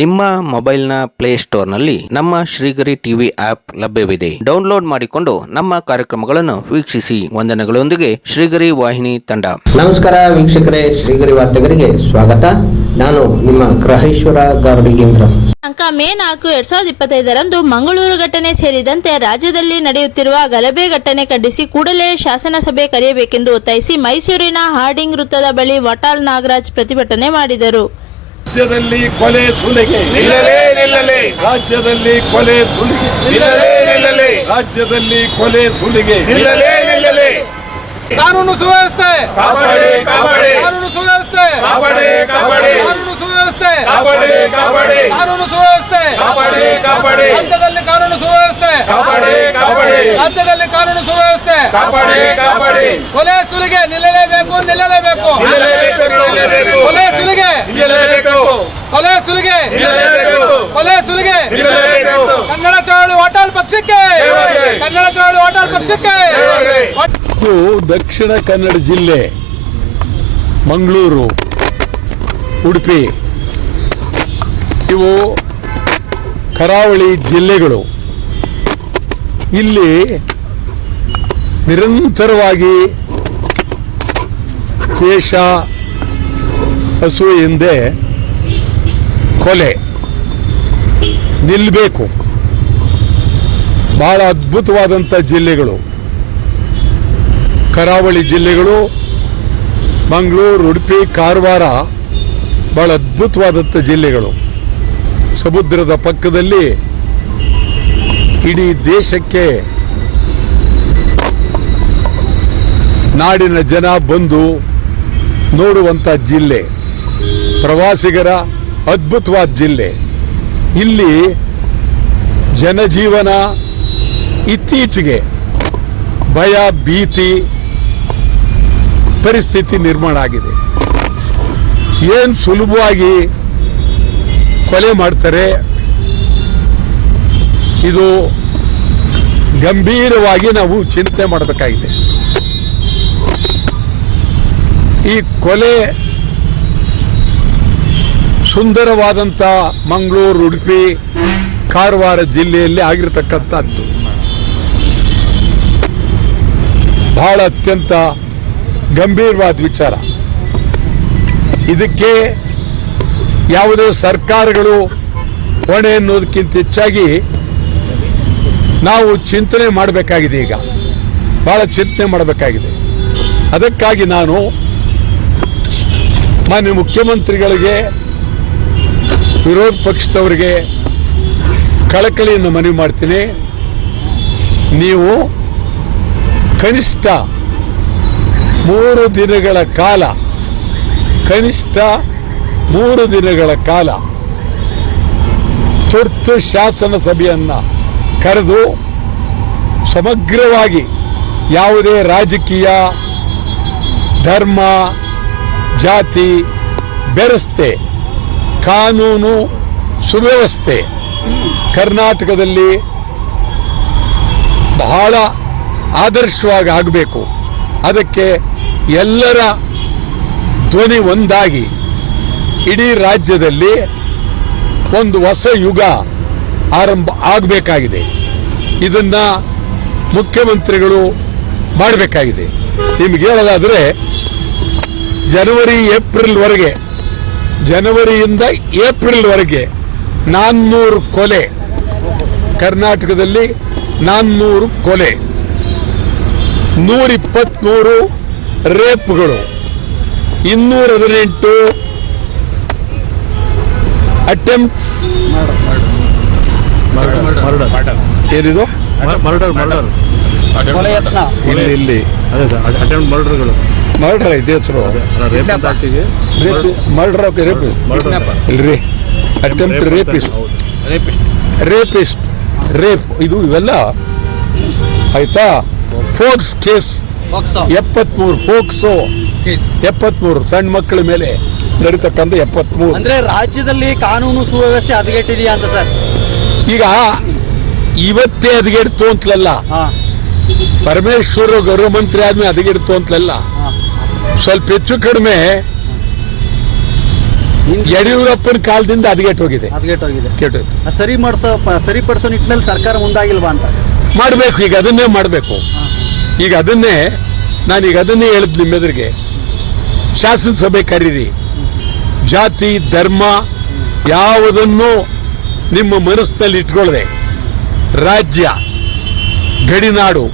ನಿಮ್ಮ ಮೊಬೈಲ್ನ ಪ್ಲೇಸ್ಟೋರ್ನಲ್ಲಿ ನಮ್ಮ ಶ್ರೀಗರಿ ಟಿವಿ ಆಪ್ ಲಭ್ಯವಿದೆ. ಡೌನ್ಲೋಡ್ ಮಾಡಿಕೊಂಡು ನಮ್ಮ ಕಾರ್ಯಕ್ರಮಗಳನ್ನು ವೀಕ್ಷಿಸಿ. ವಂದನೆಗಳೊಂದಿಗೆ ಶ್ರೀಗರಿ ವಾಹಿನಿ ತಂಡ. ನಮಸ್ಕಾರ ವೀಕ್ಷಕರೇ ಶ್ರೀಗರಿ ವಾರ್ತೆಗರಿಗೆ ಸ್ವಾಗತ. ನಾನು ನಿಮ್ಮ ಗ್ರಹೇಶ್ವರ ಗಾರುಡಿಗೇಂದ್ರ ಅಂಕ ಮೇ ನಾಲ್ಕು ಎರಡ್ ಸಾವಿರದ ಇಪ್ಪತ್ತೈದರಂದು ಮಂಗಳೂರು ಘಟನೆ ಸೇರಿದಂತೆ ರಾಜ್ಯದಲ್ಲಿ ನಡೆಯುತ್ತಿರುವ ಗಲಭೆ ಘಟನೆ ಖಂಡಿಸಿ ಕೂಡಲೇ ಶಾಸನಸಭೆ ಕರೆಯಬೇಕೆಂದು ಒತ್ತಾಯಿಸಿ ಮೈಸೂರಿನ ಹಾರ್ಡಿಂಗ್ ವೃತ್ತದ ಬಳಿ ವಟಾಲ್ ನಾಗರಾಜ್ ಪ್ರತಿಭಟನೆ ಮಾಡಿದರು. ರಾಜ್ಯದಲ್ಲಿ ಕೊಲೆ ಸುಲಿಗೆ. ನಿಲ್ಲಲೇ ನಿಲ್ಲಲೇ. ರಾಜ್ಯದಲ್ಲಿ ಕೊಲೆ ಸುಲಿಗೆ. ನಿಲ್ಲಲೇ ನಿಲ್ಲಲೇ. ರಾಜ್ಯದಲ್ಲಿ ಕೊಲೆ ಸುಲಿಗೆ. ನಿಲ್ಲಲೇ ನಿಲ್ಲಲೇ. ಕಾನೂನು ಸುವ್ಯವಸ್ಥೆ. ಕಾಪಾಡಿ ಕಾಪಾಡಿ. ಕಾನೂನು ಸುವ್ಯವಸ್ಥೆ. ಕಾಪಾಡಿ ಕಾಪಾಡಿ. ಕಾನೂನು ಸುವ್ಯವಸ್ಥೆ. ಕಾಪಾಡಿ ಕಾಪಾಡಿ. ಕಾನೂನು ಸುವ್ಯವಸ್ಥೆ. ಕಾಪಾಡಿ ಕಾಪಾಡಿ. ರಾಜ್ಯದಲ್ಲಿ ಕಾನೂನು ಸುವ್ಯವಸ್ಥೆ. ಕಾಪಾಡಿ. ರಾಜ್ಯದಲ್ಲಿ ಕಾನೂನು ಸುವ್ಯವಸ್ಥೆ. ಕಾಪಾಡಿ ಕಾಪಾಡಿ. ಕೊಲೆ ಸುಲಿಗೆ ನಿಲ್ಲಲೇಬೇಕು ನಿಲ್ಲಲೇಬೇಕು. ನಿಲ್ಲಲೇಬೇಕು ನಿಲ್ಲಲೇಬೇಕು. ಕೊಲೆ ಸುಲಿಗೆ. ನಿಲ್ಲಲೇಬೇಕು. ಕೊಲೆ ಸುಲಿಗೆ. ನಿಲ್ಲಲೇಬೇಕು. ಕೊಲೆ ಸುಲಿಗೆ. ನಿಲ್ಲಲೇಬೇಕು. ಕನ್ನಡ ಚಳವಳಿ ಹೋಟೆಲ್ ಪಕ್ಷಕ್ಕೆ. ಜಯವಾಗಲಿ. ಕನ್ನಡ ಚಳವಳಿ ಹೋಟೆಲ್ ಪಕ್ಷಕ್ಕೆ. ದಕ್ಷಿಣ ಕನ್ನಡ ಜಿಲ್ಲೆ ಮಂಗಳೂರು ಉಡುಪಿ. ಇವು ಕರಾವಳಿ ಜಿಲ್ಲೆಗಳು. ಇಲ್ಲಿ ನಿರಂತರವಾಗಿ ಕೇಶ ಹಸು ಹಿಂದೆ ಕೊಲೆ ನಿಲ್ಲಬೇಕು ಬಹಳ ಅದ್ಭುತವಾದಂಥ ಜಿಲ್ಲೆಗಳು. ಕರಾವಳಿ ಜಿಲ್ಲೆಗಳು, ಮಂಗಳೂರು, ಉಡುಪಿ, ಕಾರವಾರ ಬಹಳ ಅದ್ಭುತವಾದಂಥ ಜಿಲ್ಲೆಗಳು. ಸಮುದ್ರದ ಪಕ್ಕದಲ್ಲಿ ಇಡೀ ದೇಶಕ್ಕೆ ನಾಡಿನ ಜನ ಬಂದು ನೋಡುವಂಥ ಜಿಲ್ಲೆ, ಪ್ರವಾಸಿಗರ ಅದ್ಭುತವಾದ ಜಿಲ್ಲೆ. ಇಲ್ಲಿ ಜನಜೀವನ ಇತ್ತೀಚೆಗೆ ಭಯ, ಭೀತಿ, ಪರಿಸ್ಥಿತಿ ನಿರ್ಮಾಣ ಆಗಿದೆ. ಏನು ಸುಲಭವಾಗಿ ಕೊಲೆ ಮಾಡ್ತಾರೆ ಇದು ಗಂಭೀರವಾಗಿ ನಾವು ಚಿಂತೆ ಮಾಡಬೇಕಾಗಿದೆ. ಈ ಕೊಲೆ ಸುಂದರವಾದಂಥ ಮಂಗಳೂರು, ಉಡುಪಿ, ಕಾರವಾರ ಜಿಲ್ಲೆಯಲ್ಲಿ ಆಗಿರತಕ್ಕಂಥದ್ದು. ಬಹಳ ಅತ್ಯಂತ ಗಂಭೀರವಾದ ವಿಚಾರ. ಇದಕ್ಕೆ ಯಾವುದೇ ಸರ್ಕಾರಗಳು ಹೊಣೆ ಅನ್ನೋದಕ್ಕಿಂತ ಹೆಚ್ಚಾಗಿ ನಾವು ಚಿಂತನೆ ಮಾಡಬೇಕಾಗಿದೆ ಈಗ. ಬಹಳ ಚಿಂತನೆ ಮಾಡಬೇಕಾಗಿದೆ. ಅದಕ್ಕಾಗಿ ನಾನು ಮಾನ್ಯ ಮುಖ್ಯಮಂತ್ರಿಗಳಿಗೆ, ವಿರೋಧ ಪಕ್ಷದವರಿಗೆ ಕಳಕಳಿಯನ್ನು ಮನವಿ ಮಾಡ್ತೀನಿ. ನೀವು ಕನಿಷ್ಠ ಮೂರು ದಿನಗಳ ಕಾಲ, ಕನಿಷ್ಠ ಮೂರು ದಿನಗಳ ಕಾಲ ತುರ್ತು ಶಾಸನ ಸಭೆಯನ್ನ ಕರೆದು ಸಮಗ್ರವಾಗಿ ಯಾವುದೇ ರಾಜಕೀಯ, ಧರ್ಮ, ಜಾತಿ, ಬೆರಸ್ತೆ, ಕಾನೂನು ಸುವ್ಯವಸ್ಥೆ ಕರ್ನಾಟಕದಲ್ಲಿ ಬಹಳ ಆದರ್ಶವಾಗಿ ಆಗಬೇಕು. ಅದಕ್ಕೆ ಎಲ್ಲರ ಧ್ವನಿ ಒಂದಾಗಿ ಇಡೀ ರಾಜ್ಯದಲ್ಲಿ ಒಂದು ಹೊಸ ಯುಗ ಆರಂಭ ಆಗಬೇಕಾಗಿದೆ. ಇದನ್ನ ಮುಖ್ಯಮಂತ್ರಿಗಳು ಮಾಡಬೇಕಾಗಿದೆ. ನಿಮ್ಗೆ ಹೇಳೋದಾದ್ರೆ ಜನವರಿ ಏಪ್ರಿಲ್ವರೆಗೆ ಜನವರಿಯಿಂದ ಏಪ್ರಿಲ್ವರೆಗೆ ನಾನ್ನೂರು ಕೊಲೆ, ಕರ್ನಾಟಕದಲ್ಲಿ ನಾನ್ನೂರು ಕೊಲೆ, ನೂರಿಪ್ಪತ್ಮೂರು ರೇಪ್ಗಳು ಇನ್ನೂರ ಹದಿನೆಂಟು ಅಟೆಂಪ್ಟ್ ಏನಿದು? Murder murder. ಇಲ್ಲಿ ಇಲ್ಲಿ. ಅದೇ ಸರ್ ಅಟೆಂಪ್ಟ್ ಮರ್ಡರ್ಗಳು. ಮರ್ಡರ್ ಇದೆ ಹೆಸರು. ಮರ್ಡರ್ ಓಕೆ ರೇಪ್ ಇಲ್ರಿ. ಅಟೆಂಪ್ಟ್ ರೇಪಿಸ್ಟ್ ರೇಪಿಸ್ಟ್ ರೇಪ್ ಇದು ಇವೆಲ್ಲ? ಆಯ್ತಾ? ಫೋಕ್ಸ್ ಕೇಸ್ ಎಪ್ಪತ್ಮೂರು ಫೋಕ್ಸೋ ಎಪ್ಪತ್ಮೂರು ಸಣ್ಣ ಮಕ್ಕಳ ಮೇಲೆ ನಡೀತಕ್ಕಂಥ ಎಪ್ಪತ್ಮೂರು. ಅಂದ್ರೆ ರಾಜ್ಯದಲ್ಲಿ ಕಾನೂನು ಸುವ್ಯವಸ್ಥೆ ಹದಗೆಟ್ಟಿದೆಯಾ ಅಂತ ಸರ್? ಈಗ ಇವತ್ತೇ ಹದಗೆಡ್ತು ಅಂತಲಲ್ಲ. ಪರಮೇಶ್ವರ ಗೃಹ ಮಂತ್ರಿ ಆದ್ಮೇಲೆ ಹದಗೆಡ್ತು ಅಂತಲಲ್ಲ. ಸ್ವಲ್ಪ ಹೆಚ್ಚು ಕಡಿಮೆ ಯಡಿಯೂರಪ್ಪನ ಕಾಲದಿಂದ ಹದಗೆಟ್ಟೋಗಿದೆ ಹದಗೆಟ್ಟೋಗಿದೆ ಕೆಟ್ಟೋಯ್ತು. ಆ ಸರಿ ಮಾಡಿಸೋ ಸರಿಪಡಿಸೋ ನಿಟ್ಟಿನಲ್ಲಿ ಸರ್ಕಾರ ಮುಂದಾಗಿಲ್ವಾ ಅಂತ. ಮಾಡಬೇಕು ಈಗ ಅದನ್ನೇ ಮಾಡಬೇಕು. ಈಗ ಅದನ್ನೇ ನಾನೀಗ ಅದನ್ನೇ ಹೇಳಿದ್ ನಿಮ್ಮೆದುರಿಗೆ. ಶಾಸನಸಭೆ ಕರೀರಿ. ಜಾತಿ ಧರ್ಮ ಯಾವುದನ್ನು ನಿಮ್ಮ ಮನಸ್ಸಿನಲ್ಲಿ ಇಟ್ಕೊಳ್ಳದೆ ರಾಜ್ಯ, ಗಡಿನಾಡು,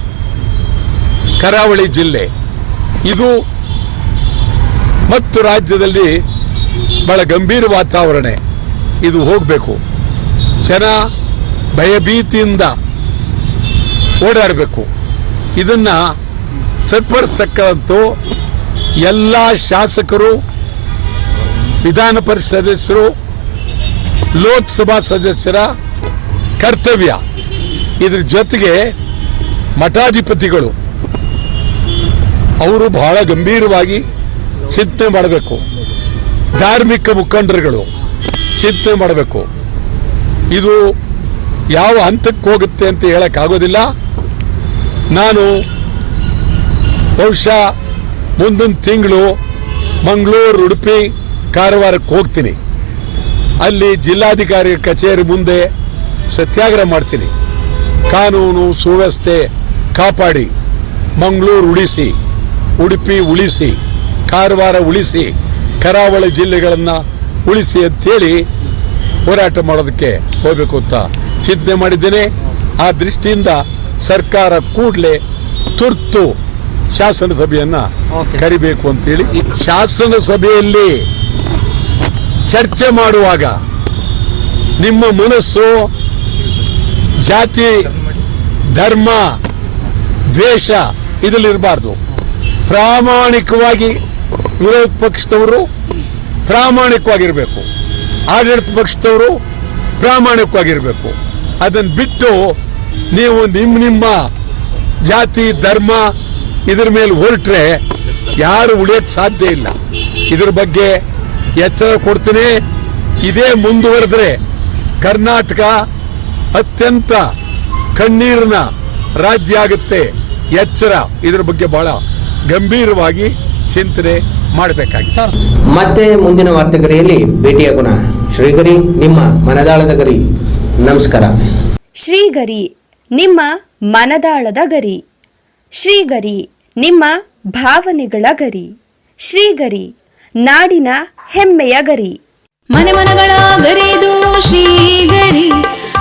ಕರಾವಳಿ ಜಿಲ್ಲೆ. ಇದು ಮತ್ತು ರಾಜ್ಯದಲ್ಲಿ ಬಹಳ ಗಂಭೀರ ವಾತಾವರಣ. ಇದು ಹೋಗಬೇಕು. ಜನ ಭಯಭೀತಿಯಿಂದ ಓಡಾಡಬೇಕು. ಇದನ್ನ ಸತ್ಪಡಿಸ್ತಕ್ಕಂತೂ ಎಲ್ಲ ಶಾಸಕರು, ವಿಧಾನ ಪರಿಷತ್ ಸದಸ್ಯರು, ಲೋಕಸಭಾ ಸದಸ್ಯರ ಕರ್ತವ್ಯ. ಇದ್ರ ಜೊತೆಗೆ ಮಠಾಧಿಪತಿಗಳು, ಅವರು ಬಹಳ ಗಂಭೀರವಾಗಿ ಚಿಂತನೆ ಮಾಡಬೇಕು. ಧಾರ್ಮಿಕ ಮುಖಂಡರುಗಳು ಚಿಂತನೆ ಮಾಡಬೇಕು. ಇದು ಯಾವ ಹಂತಕ್ಕೆ ಹೋಗುತ್ತೆ ಅಂತ ಹೇಳಕ್ಕಾಗೋದಿಲ್ಲ ನಾನು ಬಹುಶಃ ಮುಂದಿನ ತಿಂಗಳು ಮಂಗಳೂರು, ಉಡುಪಿ ಕಾರವಾರಕ್ಕೆ ಹೋಗ್ತೀನಿ. ಅಲ್ಲಿ ಜಿಲ್ಲಾಧಿಕಾರಿ ಕಚೇರಿ ಮುಂದೆ ಸತ್ಯಾಗ್ರಹ ಮಾಡ್ತೀನಿ. ಕಾನೂನು ಸುವ್ಯವಸ್ಥೆ ಕಾಪಾಡಿ ಮಂಗಳೂರು ಉಳಿಸಿ ಉಡುಪಿ ಉಳಿಸಿ ಕಾರವಾರ ಉಳಿಸಿ ಕರಾವಳಿ ಜಿಲ್ಲೆಗಳನ್ನು ಉಳಿಸಿ ಅಂತೇಳಿ ಹೋರಾಟ ಮಾಡೋದಕ್ಕೆ ಹೋಗಬೇಕು ಅಂತ ಚಿಂತನೆ ಮಾಡಿದ್ದೇನೆ ಆ ದೃಷ್ಟಿಯಿಂದ ಸರ್ಕಾರ ಕೂಡಲೇ ತುರ್ತು ಶಾಸನ ಸಭೆಯನ್ನ. ಕರಿಬೇಕು ಅಂತೇಳಿ ಶಾಸನ ಸಭೆಯಲ್ಲಿ ಚರ್ಚೆ ಮಾಡುವಾಗ ನಿಮ್ಮ ಮನಸ್ಸು ಜಾತಿ, ಧರ್ಮ, ದ್ವೇಷ ಇದರಲ್ಲಿರಬಾರ್ದು. ಪ್ರಾಮಾಣಿಕವಾಗಿ ವಿರೋಧ ಪಕ್ಷದವರು ಪ್ರಾಮಾಣಿಕವಾಗಿರಬೇಕು. ಆಡಳಿತ ಪಕ್ಷದವರು ಪ್ರಾಮಾಣಿಕವಾಗಿರಬೇಕು. ಅದನ್ನು ಬಿಟ್ಟು ನೀವು ನಿಮ್ಮ ನಿಮ್ಮ ಜಾತಿ, ಧರ್ಮ ಇದ್ರ ಮೇಲೆ ಹೊರಟ್ರೆ ಯಾರು ಉಳಿಯಕ್ ಸಾಧ್ಯ ಇಲ್ಲ. ಇದ್ರ ಬಗ್ಗೆ ಎಚ್ಚರ ಕೊಡ್ತೀನಿ. ಇದೇ ಮುಂದುವರೆದ್ರೆ ಕರ್ನಾಟಕ ಅತ್ಯಂತ ಕಣ್ಣೀರಿನ ರಾಜ್ಯ ಆಗುತ್ತೆ ಎಚ್ಚರ. ಇದ್ರ ಬಗ್ಗೆ ಬಹಳ ಗಂಭೀರವಾಗಿ ಚಿಂತನೆ ಮಾಡಬೇಕಾಗಿದೆ. ಮತ್ತೆ ಮುಂದಿನ ವಾರ್ತೆಗರಿಯಲ್ಲಿ ಭೇಟಿಯಾಗೋಣ ಶ್ರೀಗರಿ ನಿಮ್ಮ ಮನದಾಳದ ಗರಿ. ನಮಸ್ಕಾರ. ಶ್ರೀಗರಿ ನಿಮ್ಮ ಮನದಾಳದ ಗರಿ. ಶ್ರೀಗರಿ ನಿಮ್ಮ ಭಾವನೆಗಳ ಗರಿ. ಶ್ರೀಗರಿ ನಾಡಿನ ಹೆಮ್ಮೆಯ ಗರಿ. ಮನೆ ಮನಗಳ ಗರಿದು ಶ್ರೀಗರಿ.